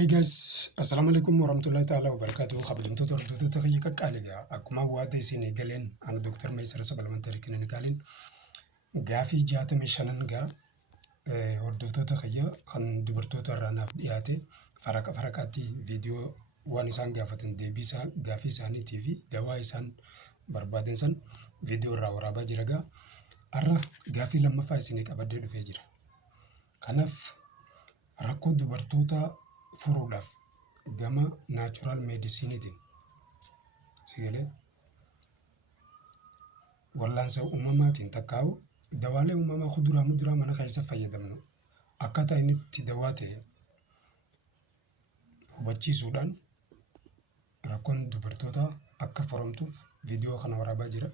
Hi guys, assalamualaikum warahmatullahi taala wabarakatuh. Kabajamtoota hordoftoota kiyya qaqqaaligaa akkuma waata isin eegaleen ana Dr. Meesara Sabalamantarii Kilinikaalin gaafii 65 gaa hordoftoota kiyya kan dubartoota irraa naaf dhiyaate faraqa faraqaatti viidiyoo waan isaan gaafatan deebii gaafii isaaniitii fi dawaa isaan barbaadan san viidiyoo irraa waraabaa jira gaa. Har'a gaafii lammaffaa isinii qabadee dhufee jira. Kanaaf rakkoo dubartoota furuudhaaf gama naachuraal meedisiiniitiin sigalee wallaansa uumamaatiin takkaa'u dawaalee uumamaa kuduraa muduraa mana keessa fayyadamnu akkaataa inni itti dawaa ta'e hubachiisuudhaan rakkoon dubartoota akka furamtuuf viidiyoo kana waraabaa jira.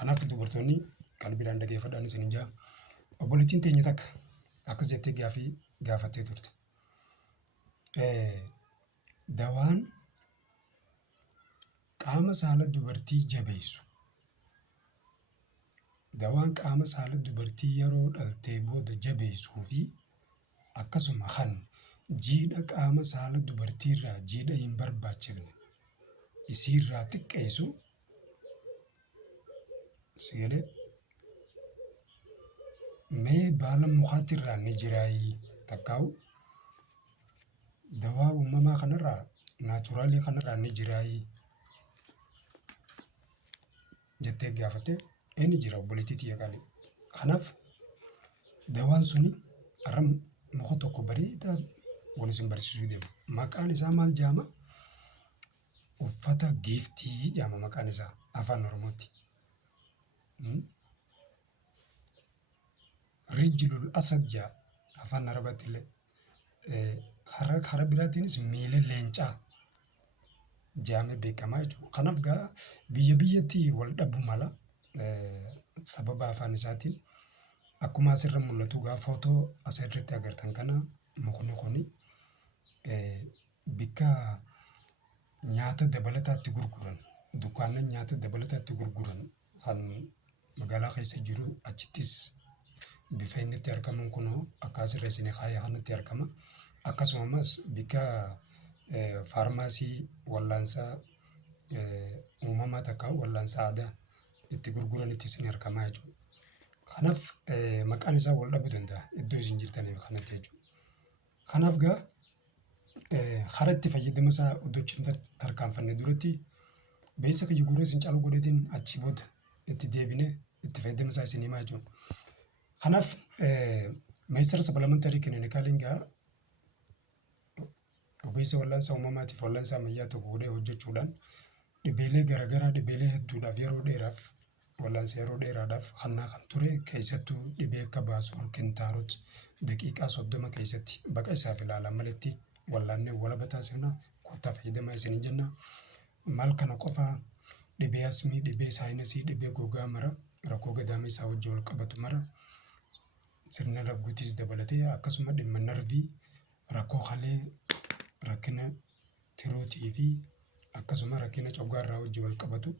Kanaaf dubartoonni qalbiidhaan dhaggeeffadhaan isin jaa. Obboleettiin teenya takka akkas jettee gaafii gaafattee turte. Dawaan qaama saala dubartii jabeessu. Dawaan qaama saala dubartii yeroo dhaltee booda jabeessuu fi akkasuma kan jiidha qaama saala dubartiirraa jiidha hin barbaachifne isiirraa xiqqeessu sigalee mee baala mukaatirraa ni jiraayii takkaa'u dawaa uumamaa kanarraa naachuraalii kanarraa ni jiraayii jettee gaafatte inni jira obboleettii xiyya qaalii. Kanaaf dawaan suni har'a muka tokko bareedaa wal isin barsiisuu deema. Maqaan isaa maal jedhama? Uffata giiftii jedhama maqaan isaa afaan Oromootti. Rijlul Asad jedha afaan Arabaatti illee. Karaa biraatiinis miila leencaa jedhamee beekamaa jechuudha. Kanaaf gaa biyya biyyatti wal dhabu mala sababa afaan isaatiin akkuma asirra mul'atu gaa footoo asirratti agartan kana mukni kuni bakka nyaata dabalataatti gurguran dukkaana nyaata dabalataatti gurguran kan magaalaa keessa jiru achittis bifa inni itti argaman kunoo akka asirra isin kaayaa kanatti argama. Akkasumas bakka faarmaasii wallaansaa uumamaa takka wallaansaa aadaa itti gurguranitti isin argamaa jechuudha. Kanaaf maqaan isaa wal dhabuu danda'a iddoo isin jirtaniif kanatti jechuudha. Kanaaf gaa karaa itti fayyadama isaa iddoo tarkaanfanne duratti beeksisa kiyya gurra isin caaluu godhatiin achi booda itti deebinee itti fayyadama isaa isin himaa jechuudha. Kanaaf Meesara Sabalamantarii Kilinikaalin gaa ogeessa wallaansa uumamaatiif wallaansa ammayyaa tokko godhee hojjechuudhaan dhibeelee garaagaraa dhibeelee hedduudhaaf yeroo dheeraaf wallaansa yeroo dheeraadhaaf kannaa kan ture keessattuu dhibee akka baasuu kintaarot daqiiqaa 30 keessatti baqa isaaf ilaalan maletti wallaannee walaba taasifna kottaa fayyadamaa isin jenna. Maal kana qofaa dhibee asmii dhibee saayinasii dhibee gogaa mara rakkoo gadaamee isaa wajjin wal qabatu mara sirna ragguutis dabalatee akkasuma dhimma narvii rakkoo halee rakkina tirootii fi akkasuma rakkina coggaarraa wajjin wal qabatu.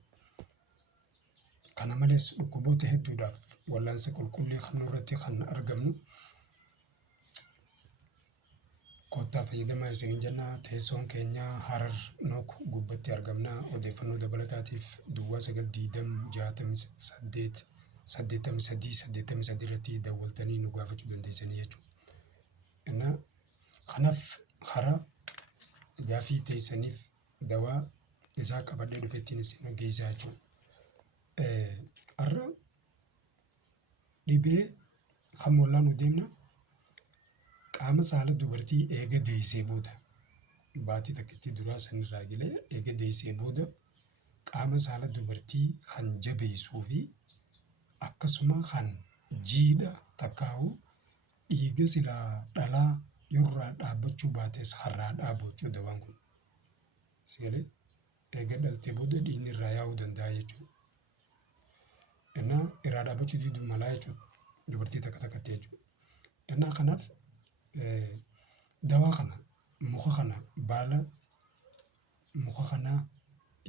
Kana malees dhukkuboota hedduudhaaf wallaansa qulqullii kan irratti kan argamnu kottaa fayyadamaa isin jenna. Teessoon keenya Harar Nook gubbatti argamna. Odeeffannoo dabalataatiif Duwwaa 920 68 irratti dawwaltanii nu gaafachuu dandeessanii jechuudha. Kanaaf karaa gaafii teessaniif dawaa isaa qabadhee dhufettiin isin geessaa jechuudha. Har'a dhibee kan wallaanu deemna qaama saala dubartii eega deessee booda baatii takkitti duraa sanirraa galee eega deessee booda qaama saala dubartii kan jabeessuu fi akkasuma kan jiidha takkaa'u dhiiga silaa dhalaa yorraa dhaabbachuu baates harraa dhaabbachuu dawaan kun sigalee eega dhaltee booda dhiigni irraa yaa'uu danda'a jechuudha. Irraa dhaabbachuu diduu malaa jechuudha dubartii takka takkatti jechuudha. Kanaaf dawaa kana muka kana baala muka kanaa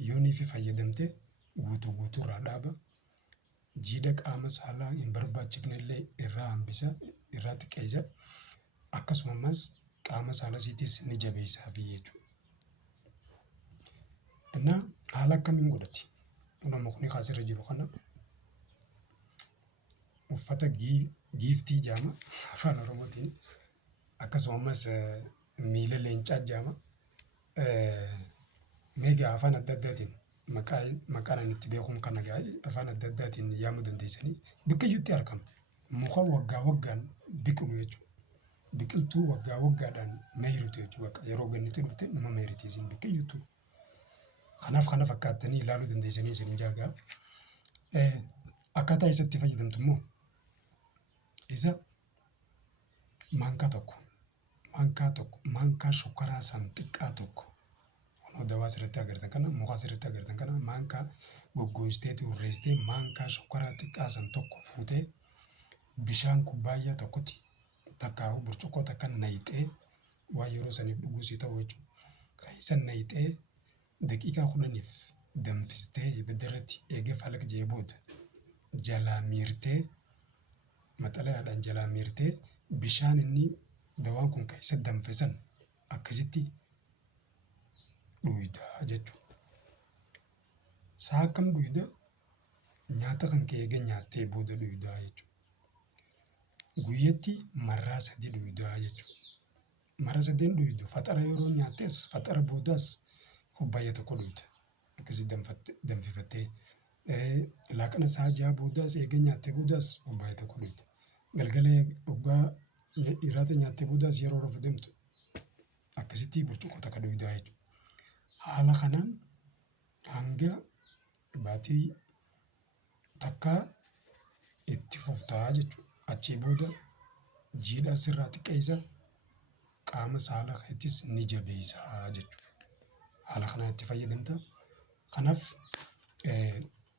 yooniif fayyadamte guutuurraa dhaaba jiidha qaama saalaa hin barbaachifne illee irraa hambisa irraa xiqqeessa. Akkasumas qaama saalasiitis ni jabeessaafi jechuudha. Innaa haala akkamiin godhati? Nama kuni kaasirra jiru kana uffata giiftii jedhama afaan oromootiin, akkasumas miila leencaa jedhama. Meegaa afaan adda addaatiin maqaan ani itti beekuun kana gaa'e afaan adda addaatiin yaamuu dandeessanii biqiyyuutti argama. Muka waggaa waggaan biqilu jechuudha. Biqiltuu waggaa waggaadhaan meeyruutu jechuudha. Yeroo gannitti dhufte nama meeyirtiisin biqiyyuutu. Kanaaf kana fakkaattanii ilaaluu dandeessanii isin jaagaa. Akkaataa isatti fayyadamtu immoo isa maankaa shukkaraa san xiqqaa tokko dawaa asirratti agartan kana muka asirratti agartan kana maankaa goggoosteetu urreessitee maankaa shukkaraa xiqqaa san tokko fuutee bishaan kubbaayyaa tokkotti takkaa'u burcuqqoo takka nayixee waan yeroo saniif dhuguusii ta'u jechuudha. Kan nayixee daqiiqaa 10 danfistee ibidda irratti eegee falak jee booda jalaa miirtee maxalayaadhaan jalaa miirtee bishaan inni dawaan kun kan isa danfe san akkasitti dhuydaa jechuudha. Saa akkam dhuydaa? Nyaata kan kee eega nyaattee booda dhuydaa jechuudha. Guyyatti marraa 3 dhuydaa jechuudha. Marra 3 dhuydu faxara yeroo nyaattes faxara boodaas kubbaayya tokko dhuyda. Akkasii danfifattee laaqana saa 6 boodaas eega nyaattee boodaas kubbaayya tokko dhuyda. Galgala dhugaa hiraata nyaattee boodaas yeroo rafu deemtu akkasitti burcuqqoo takka dhuydaa jechuudha. Haala kanaan hanga baatii takka itti fuftaa jechuudha. Achii booda jiidhaa sirraa xiqqeessa qaama saala keettis ni jabeessaa jechuudha. Haala kanaan itti fayyadamta. Kanaaf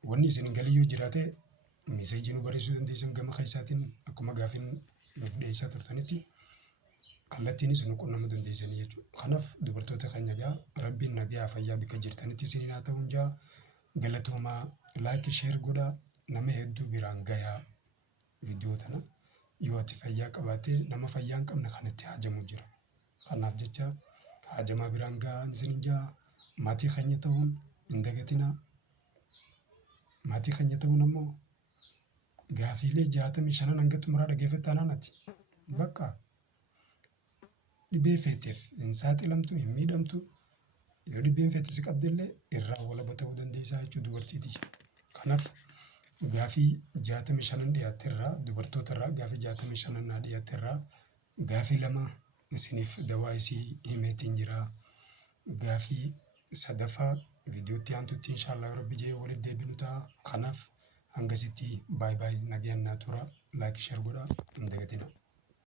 wanni isin galiyyuu jiraate meeseejii nu barreessuu dandeessan gama keessaatiin akkuma gaafiin nuuf dhiyeessaa turtanitti kallattiinis nu qunnamuu dandeessanii jechuudha. Kanaaf dubartoota keenya gaa rabbiin nagaa fayyaa bakka jirtanitti isiniin haa ta'uun jaa galatoomaa laayik sheer godhaa nama hedduu biraan gayaa viidiyoo tana yoo ati fayyaa qabaatee nama fayyaa hin qabne kanatti haajamu jira. Kanaaf jecha haajamaa biraan gahaa isiniin jaa maatii keenya ta'uun hin dagatinaa. Maatii keenya ta'uun ammoo gaafiilee 65 hanga xumuraa dhaggeeffattanaan ati bakka dhibee feeteef hin saaxilamtu hin miidhamtu. Yoo dhibeen feete si qabdellee irraa walaba ta'uu dandeessaa jechuudha dubartiiti. Kanaaf gaafii 65 dhiyaatterraa dubartootarraa gaafii 65 naa dhiyaatterraa gaafii 2 isiniif dawaa isii himeetiin jira. Gaafii 3ffaa viidiyootti aantutti inshaallah rabbi jee walitti deebinu ta'a. Kanaaf hangasitti baay baay nagaan naa tura laayik sheer godhaa hin dagatinaa.